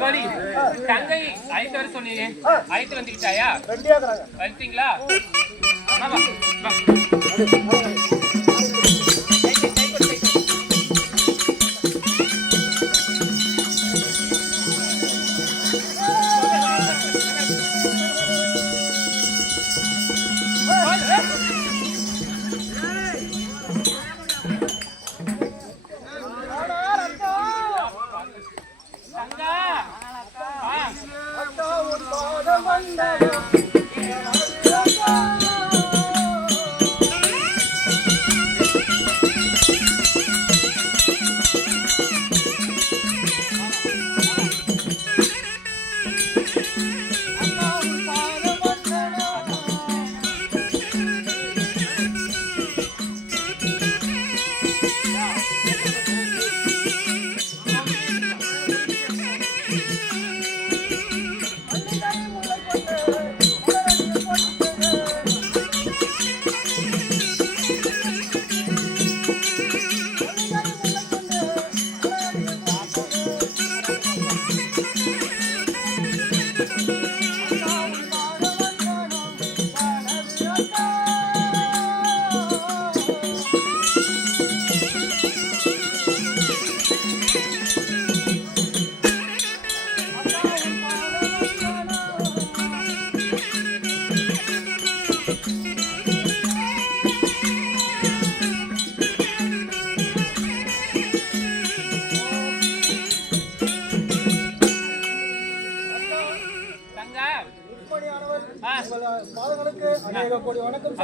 சரி தங்கை அழைத்து வர சொன்னீங்க, அழைத்து வந்துக்கிட்டாயா? வந்துட்டீங்களா? ஆமா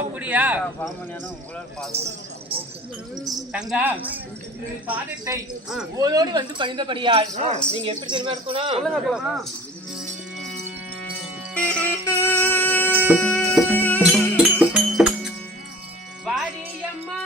அப்படியா? தங்கா பாதத்தை ஓடோடி வந்து பணிந்தபடியால் நீங்க எப்படி தெரியுமா இருக்கணும்? வாரியம்மா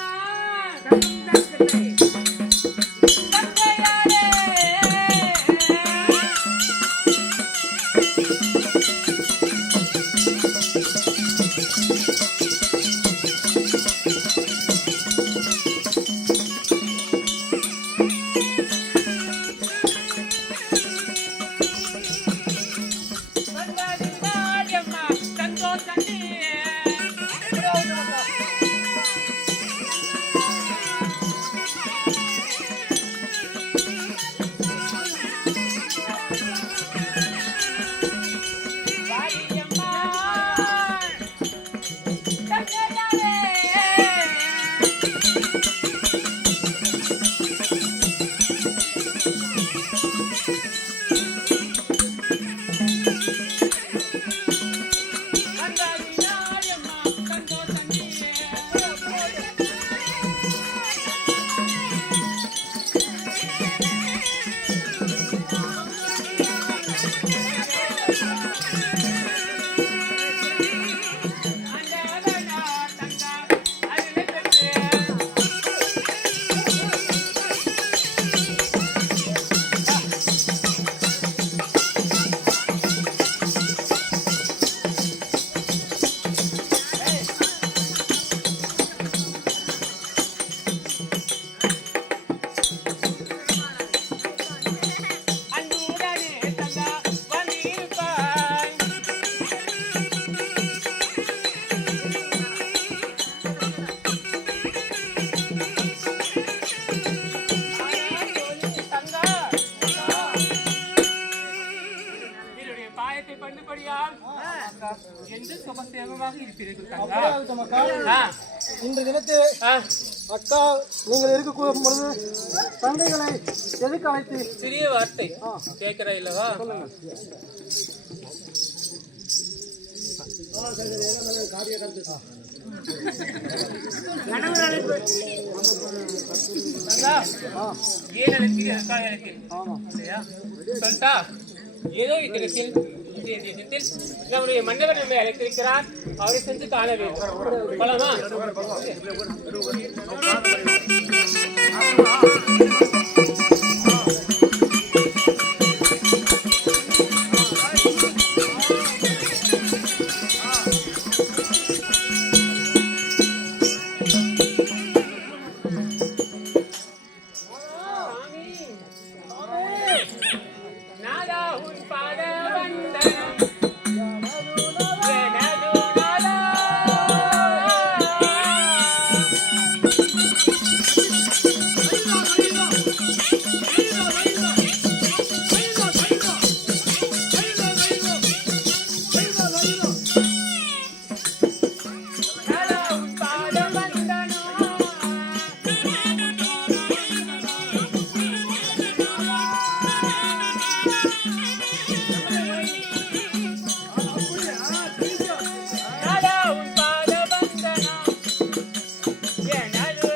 இன்று தினத்தில் அக்கா நீங்கள் இருக்கக்கூடிய பொழுது தந்தைகளை எதுக்கு அழைத்து சிறிய வார்த்தை கேட்கிறா இல்லவா? ஏதோ இத்தகத்தில் நம்முடைய மன்னவர் நம்மை அழைத்திருக்கிறார், அவரை சென்று காண வேண்டும். போலாமா? நாதா உன் பாத வந்தனம் எனது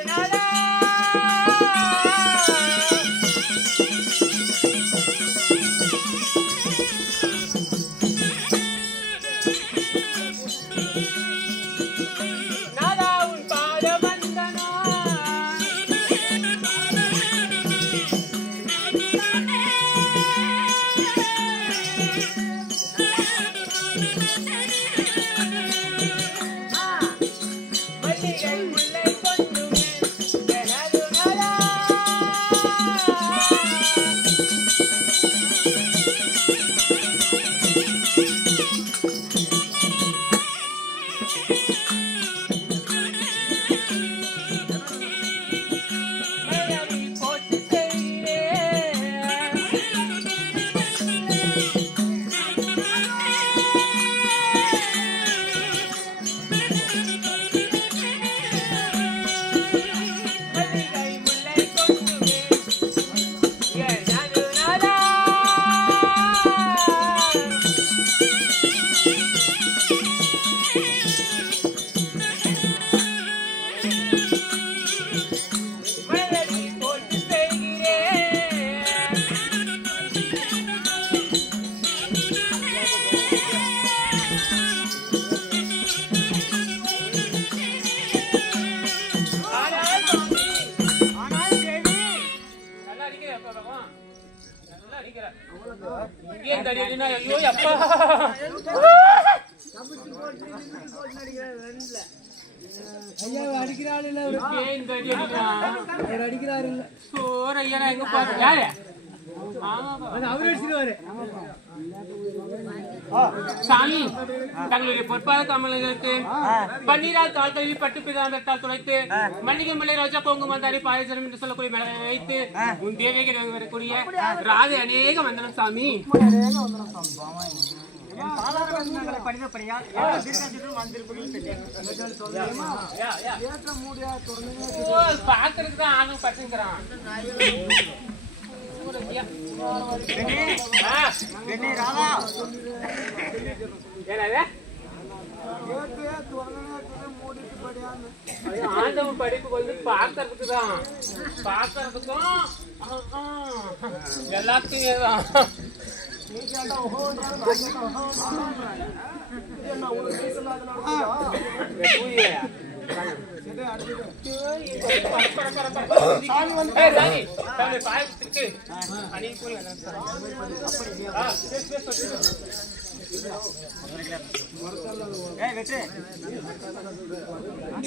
நாதா. ஐயோ அப்பா அடிக்கிறாள் இல்ல அடிக்கிறாரு இல்ல சோற ஐயா எங்க பாரு யாரு அவரு அடிச்சிருவாரு. சாமி தங்களுடைய பொற்பாத கமலங்களுக்கு பன்னீரால் தாள் கழுவி பட்டு பிதாந்தத்தால் துளைத்து மல்லிகை மலை ரோஜா கோங்கு மந்தாரி பாயசனம் என்று சொல்லக்கூடிய மிளகை வைத்து உன் தேவைக்கு வரக்கூடிய ராதை அநேக வந்தனம் சாமி. பாக்குறதுக்கு தான் ஆணும் பட்டுங்கிறான். ஆண்டவன் படிப்பு வந்து பாக்குறதுக்கு தான், பாக்குறதுக்கும் எல்லாத்துக்குமே தான்.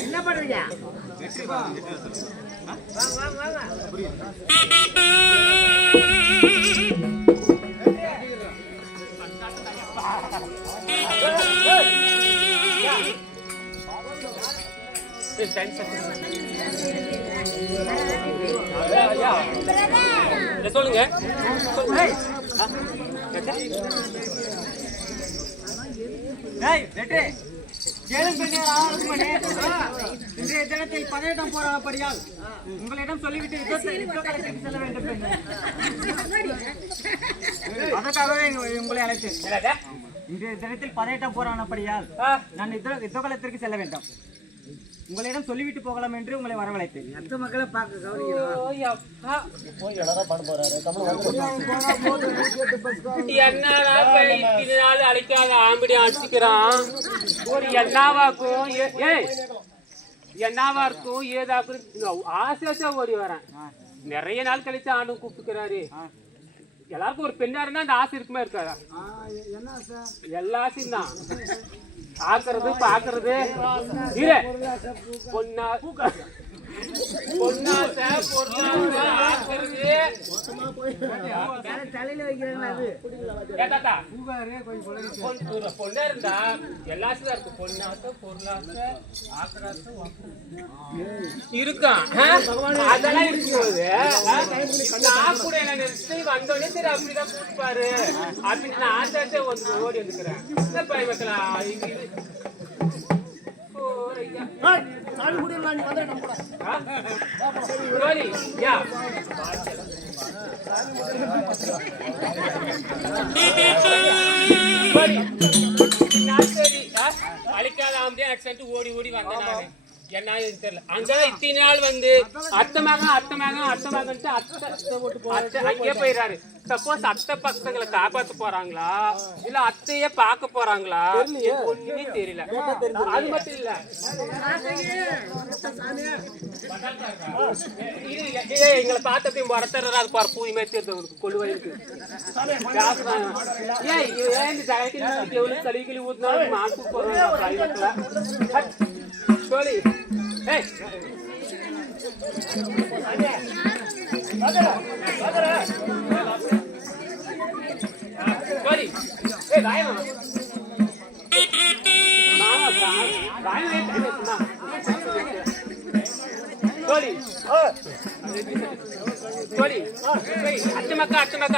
என்ன பண்றீங்க? சொல்லுங்க. இன்றைய தினத்தில் 18 போராடப்படியால் உங்களிடம் சொல்லிவிட்டு யுத்தகலத்திற்கு செல்ல வேண்டும். அதற்காகவே உங்களை அழைத்தேன். இன்றைய தினத்தில் 18 போராடப்படியால் நான் யுத்தகலத்திற்கு செல்ல வேண்டும். உங்களிடம் சொல்லிவிட்டு போகலாம் என்று உங்களை வரவழைத்தேன். மற்ற மக்களை பார்க்க அழைக்காத ஆம்பிடி அடிச்சுக்கிறான். ஒரு என்னாவாக்கும் என்னவா இருக்கும் ஏதாக்கும் ஆசை ஓடி வரேன். நிறைய நாள் கழிச்சு ஆண்டு கூப்பிட்டுக்கிறாரு. எல்லாருக்கும் ஒரு பெண்ணா இருந்தா அந்த ஆசை இருக்குமே இருக்காதா? எல்லா ஆசையும் தான். ஆக்குறது பாக்குறது பொண்ணா பொன்னாசை பொருளாசை ஆக்குறது தலையில வைக்கிறாங்களா அது ஏத்தாத்தா பொண்ணா இருந்தா எல்லாத்தையும் இருக்கு பொன்னாசை பொருளாசை ஆக்குறாசை இருக்கான் அதெல்லாம் இருக்கும்போது நான் கூட என்ன நினைச்சு வந்தோடனே சரி அப்படிதான் கூப்பிப்பாரு அப்படின்னு நான் ஆசாச்சே ஓடி வந்துக்கிறேன் பயமக்கலாம் சாமி கூட நான் வந்துறேன் நம்ம சரி அழிக்காத ஆம்படியா எனக்கு ஓடி ஓடி வந்தேன் நானு என்ன தெரியல அங்க இத்தனை நாள் வந்து அத்தமாக அங்கேயே போயிடுறாரு சப்போஸ் அத்தை பசங்களை காப்பாத்து போறாங்களா இல்ல அத்தையே பார்க்க போறாங்களா ஒண்ணுமே தெரியல அது மட்டும் இல்ல எங்களை பார்த்தப்பையும் வரத்தர்றா அது பாரு பூமி மாதிரி தெரிஞ்சவங்களுக்கு கொள்ளுவதற்கு எவ்வளவு கழுவி ஊத்தினாலும் மாசு போறாங்க சொல்லி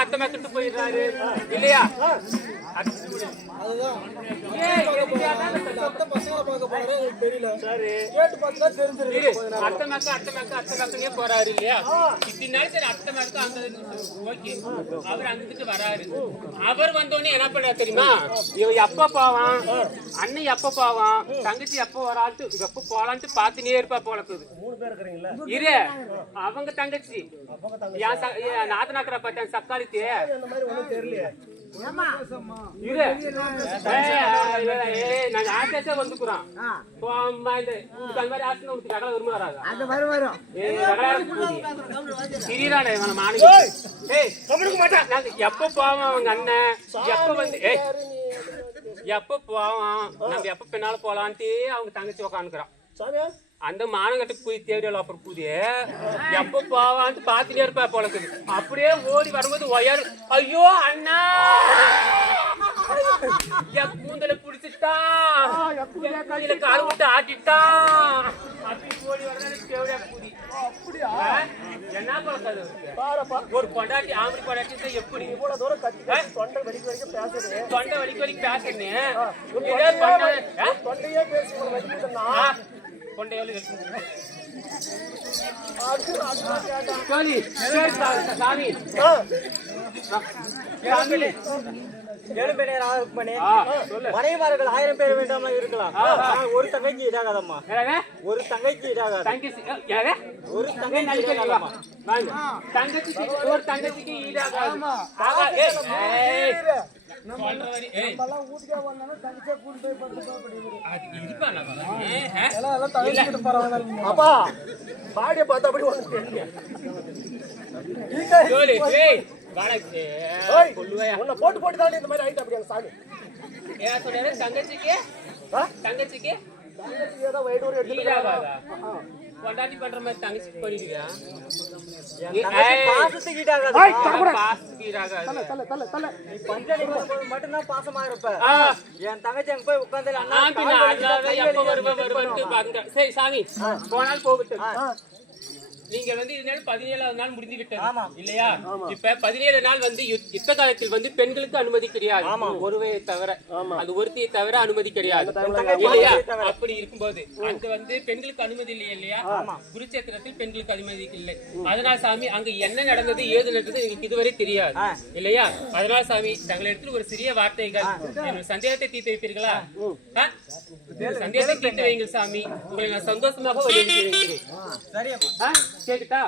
அத்தமக்கிட்டு போயிடுறாரு இல்லையா போறாரு இல்லையா அவர் அங்கிட்டு வராரு அவர் வந்தோடனே என்ன பண்ற தெரியுமா இவ எப்ப போவான் அண்ணன் எப்ப போவான் தங்கச்சி எப்ப வரான்ட்டு எப்ப போலான்ட்டு பாத்துனே இருப்பா போலக்குது இரு அவங்க தங்கச்சி நாத்தனாக்கிற பார்த்தேன் சக்காலித்தே நாங்க ஆசை வந்துக்குறோம் எப்ப போவோம் அவங்க அண்ணன் எப்ப வந்து எப்ப போவோம் நம்ம எப்ப பின்னால போலான்ட்டு அவங்க தங்கச்சி உக்காந்துக்கிறான் அந்த மானங்கட்டு போய் தேவையில்ல அப்புறம் புதிய எப்ப போவான்ட்டு பாத்துட்டே இருப்பா போலக்குது அப்படியே ஓடி வரும்போது ஒயர் ஐயோ அண்ணா கூந்தல புடிச்சுட்டான் கால் விட்டு ஆட்டிட்டான் அப்படி ஓடி வரதான் தேவையா புதி என்ன பழக்காது ஒரு பொண்டாட்டி ஆம்படி பொண்டாட்டி எப்படி இவ்வளவு தூரம் தொண்டை வலிக்கு வரைக்கும் பேசுறேன் தொண்டை வலிக்கு வரைக்கும் பேசுறேன் தொண்டையே பேசுறேன் மனைவிமார்கள் 1000 பேர் வேண்டாம இருக்கலாம் ஒரு தங்கைக்கு இதாகாதம்மா ஒரு தங்கைக்கு ஒரு தங்கச்சிக்கு ஈடாகாது அப்பா பாடிய பார்த்தா அப்படி போட்டு போட்டு தான் இந்த மாதிரி ஆயிட்டு அப்படியா சாமி ஏன் சொன்ன தங்கச்சிக்கு தங்கச்சிக்கு ஏதோ வயிறு கொண்டாடி பண்ற மாதிரி தங்கச்சிக்கு பண்ணிடுவியா மட்டும்தான் பாசமா இருப்ப என் தங்கச்சி அங்க போய் உட்காந்து எப்ப வருவ சரி சாமி போனால் போகட்டும் நீங்க வந்து இதனால 17வது நாள் முடிந்து விட்டது இல்லையா இப்ப 17 நாள் வந்து யுத்த காலத்தில் வந்து பெண்களுக்கு அனுமதி கிடையாது ஒருவையை தவிர அது ஒருத்தியை தவிர அனுமதி கிடையாது இல்லையா அப்படி இருக்கும்போது அங்க வந்து பெண்களுக்கு அனுமதி இல்லை இல்லையா குருச்சேத்திரத்தில் பெண்களுக்கு அனுமதி இல்லை அதனால சாமி அங்க என்ன நடந்தது ஏது நடந்தது எங்களுக்கு இதுவரை தெரியாது இல்லையா அதனால சாமி தங்களிடத்தில் ஒரு சிறிய வார்த்தைகள் என்னோட சந்தேகத்தை தீர்த்து வைப்பீர்களா சந்தேகத்தை தீர்த்து வைங்கள் சாமி உங்களை நான் சந்தோஷமாக கேக்குதா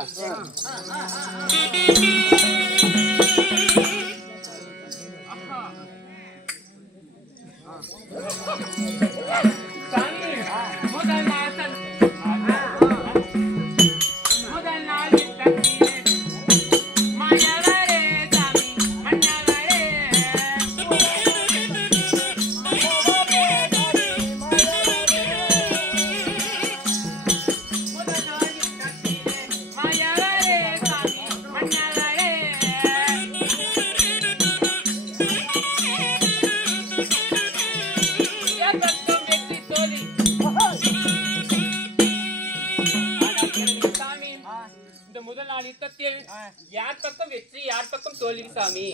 வெற்றி யார் பக்கம் தோல்வி சாமி?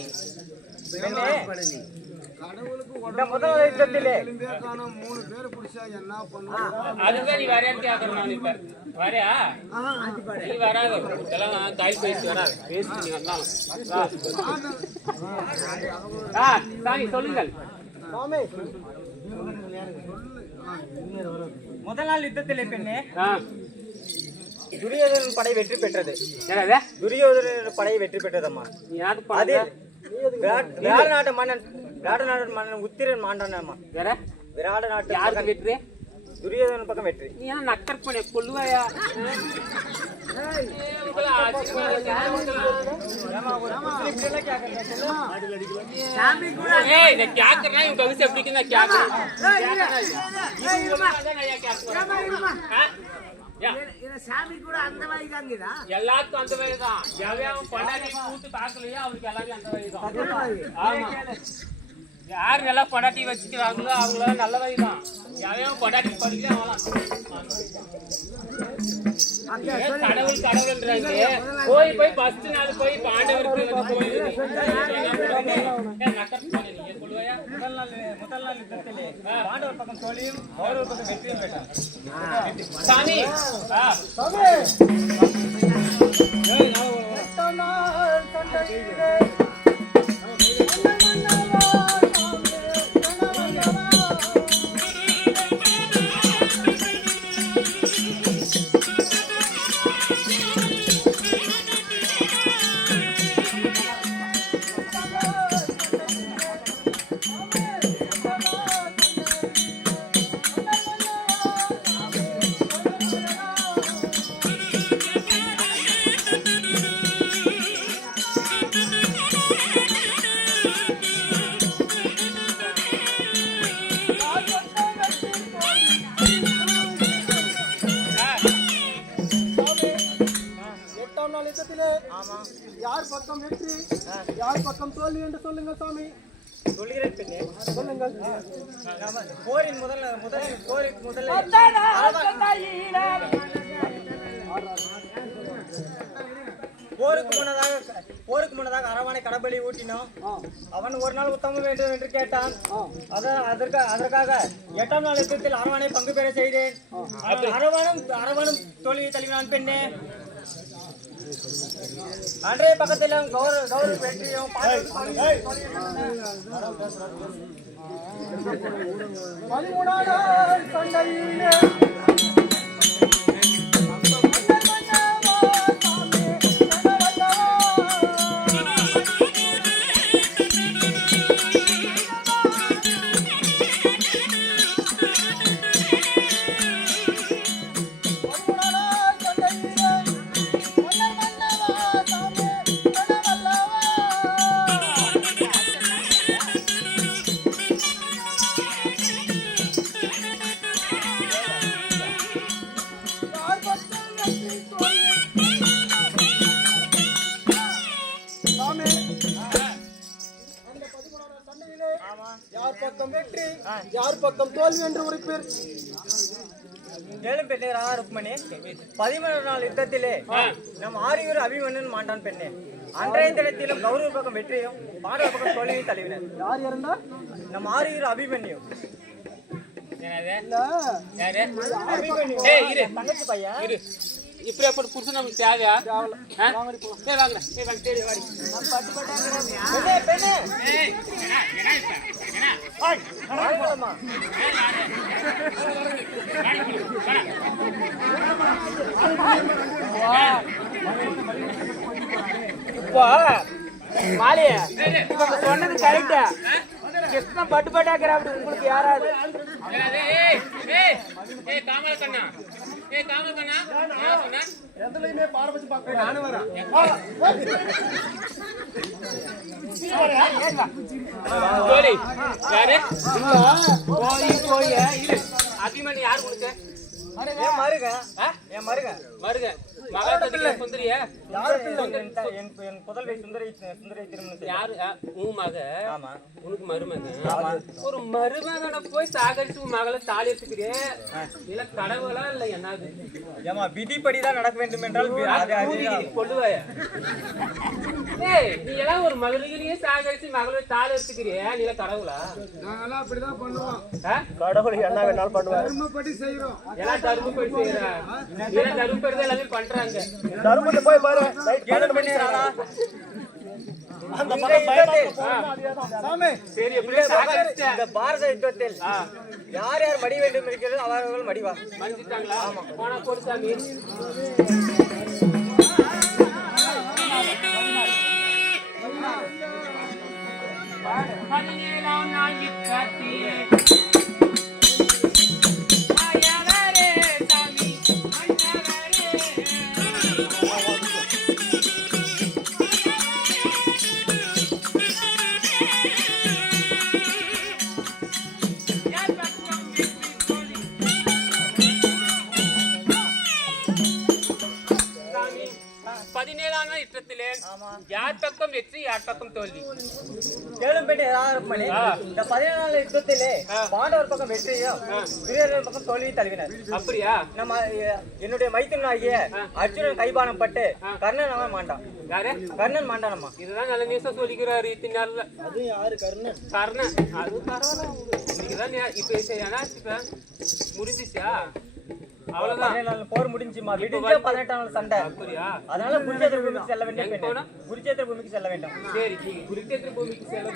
பெண்ணே, இந்த முதல் யுத்தத்திலே அதுதான் நீ வரையான்னு கேட்கறேன் நான் இப்ப. வரையா? நீ வராது. இதெல்லாம் தாய் பேசி வராது. பேசி நீ வந்தான். சாமி சொல்லுங்கள். முதல் நாள் யுத்தத்திலே பெண்ணே, துரியோதனன் படை வெற்றி பெற்றது. என்னது? துரியோதனன் படை வெற்றி பெற்றதம்மா. அதில் விராட நாட்டு மன்னன் உத்திரன் மாண்டானம்மா. வேற விராட நாட்டு யாருக்கு வெற்றி? துரியோதனன் பக்கம் வெற்றி. நீ என்ன நக்கற்பனை கொள்ளுவாயா? எல்லாத்துக்கும் அந்த வயதுதான். எவன் பொண்டாட்டி கூட்டு பாக்கலையோ அவனுக்கு எல்லாமே அந்த வயதுதான். யாரு நல்லா பொண்டாட்டி வச்சுக்கிறாங்களோ அவங்கள நல்ல வயதுதான். எவன் பொண்டாட்டி படிக்கல அவன் கடவுள் கடவுள்ன்றாங்க. போய் ஃபர்ஸ்ட் நாள் போய் பாண்டவருக்கு முதல் நாள் யுத்தத்திலே பாண்டவர் பக்கம் தோல்வியும் கௌரவர் பக்கம் வெற்றியும் பெற்றார். சாமி யார் பக்கம் வெற்றி யார் பக்கம் தோல்வி என்று சொல்லுங்க சாமி. சொல்கிறேன் பெண்ணே, சொல்லுங்கள். போரின் போருக்கு முன்னதாக அரவானை கடபலி ஊட்டினோம். அவன் ஒரு நாள் உத்தம வேண்டும் என்று கேட்டான். அதற்காக 8ஆம் நாள் யுத்தத்தில் அரவானை பங்கு பெற செய்தேன். அரவானும் தோல்வியை தழுவினான் பெண்ணே. அன்றைய பக்கத்திலும் கௌரவ வெற்றியும் 13ஆம் நாள் சண்டையிலே யார் பக்கம் வெற்றி யார் பக்கம் தோல்வி என்று உரைப்பீர். ஏழும் பெண்ணே ருக்மணி, 13ஆம் நாள் யுத்தத்திலே நம் ஆரியூர் அபிமன்னன் மாண்டான் பெண்ணே. அன்றைய தினத்திலும் கௌரவ பக்கம் வெற்றியும் பாண்டவர் பக்கம் தோல்வியும் தழுவினர். யார் இருந்தா? நம் ஆரியூர் அபிமன்யு. தங்கச்சி பையன் இப்படி அப்படி புருஷன் நமக்கு தேவையா? மாலிய இவங்க சொன்னது கரெக்டா? கிருஷ்ணன் பட்டு பட்டாக்குற அப்படி உங்களுக்கு யாராவது எதுலயுமே பாரபட்சம் பார்க்க நானும் வரேன். அபிமன்யு யாரு கொடுத்த? மருக மருக மகள சுந்தரிய என் புதல்வி சுந்தரி திருமணம் யாரு? உன் மக? உனக்கு மருமகன். ஒரு மருமகனை போய் சாகரிச்சு உன் மகளை தாலி எடுத்துக்கிறே. இல்ல கடவுளா இல்ல என்னது? விதிப்படிதான் நடக்க வேண்டும் என்றால் கொள்ளுவாய ஏய், நீ எல்லாம் ஒரு மகளிரையே சாகரிச்சு மகளை தாழ எடுத்துக்கிறியா? நீ எல்லாம் கடவுளா? நாங்கெல்லாம் அப்படிதான் பண்ணுவோம். ஆ? கடவுள் என்ன வேணாலும் பண்ணுவாரு. தர்மப்படி செய்யறோம். எல்லாம் தருமப்படி செய்யறா. எல்லாம் தருமப்படி தான் எல்லாமே பண்றாங்க. தர்மத்தை போய் பாரு. 12 மணி நேரம்டா. அந்த பக்கம் சாமி சரி, எப்படியே சாகரிச்சிட்ட. இந்த பாரத யுத்தத்தில் யார் யார் மடி வேண்டும் இருக்கிறது அவர்கள் மடிவார். மன்னிச்சிட்டாங்களா? போனா போடு சாமி. பதினேழாம் நாள் யுத்தத்திலே மாயவரே சாமி மன்னவரே. யார் பக்கம் வெற்றி கொடி. சாமி, 17ஆம் நாள் யுத்தத்திலே யார் பக்கம் வெற்றி யார் பக்கம் தோல்வி? கேளும்பேட்டை ஏதாவது இந்த 17 நாள் யுத்தத்திலே பாண்டவர் பக்கம் வெற்றியும் வீரர்கள் பக்கம் தோல்வி தழுவினர். அப்படியா? நம்ம என்னுடைய மைத்துனாகிய அர்ஜுனன் கைபானம் பட்டு கர்ணன் அவன் மாண்டான். யாரு? கர்ணன் மாண்டானம்மா. இதுதான் நல்ல நியூஸா சொல்லிக்கிறாரு இத்தனை நாள்ல. அது யாரு? கர்ணன். கர்ணன். அது பரவாயில்ல. இன்னைக்குதான் இப்ப முடிஞ்சிச்சா? அவ்வளவுதான். 17 நாள் போர் முடிஞ்சுமா. விடிஞ்ச 18ஆம் நாள் சண்டை. அப்படியா? அதனால குருச்சேத்திர பூமிக்கு செல்ல வேண்டும். எங்க போனா? குருச்சேத்திர பூமிக்கு செல்ல வேண்டும். சரி, நீங்க குருச்சேத்திர பூமிக்கு செல்ல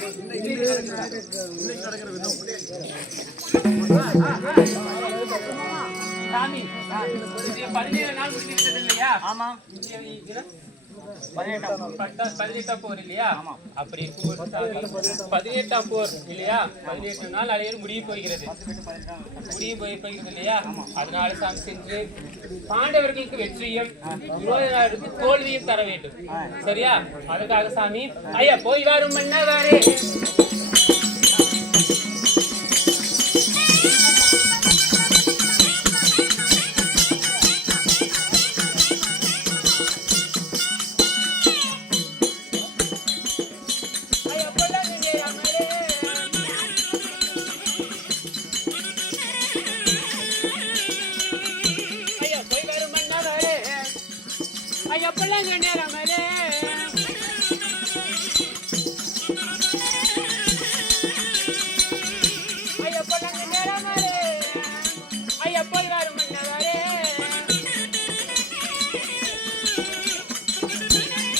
சாமி, இது 17 நாள் முடிஞ்சிருச்சது இல்லையா? ஆமா. 18ஆம் போர் இல்லையா? அப்படி இருக்கும்போது சாமி, 18ஆம் போர் இல்லையா? 18 நாள் அலையில் முடிய போகிறது இல்லையா? அதனால சாமி சென்று பாண்டவர்களுக்கு வெற்றியும் விரோதர்களுக்கு தோல்வியும் தர வேண்டும். சரியா? அதுக்காக சாமி, ஐயா போய் வரும் மன்னவரே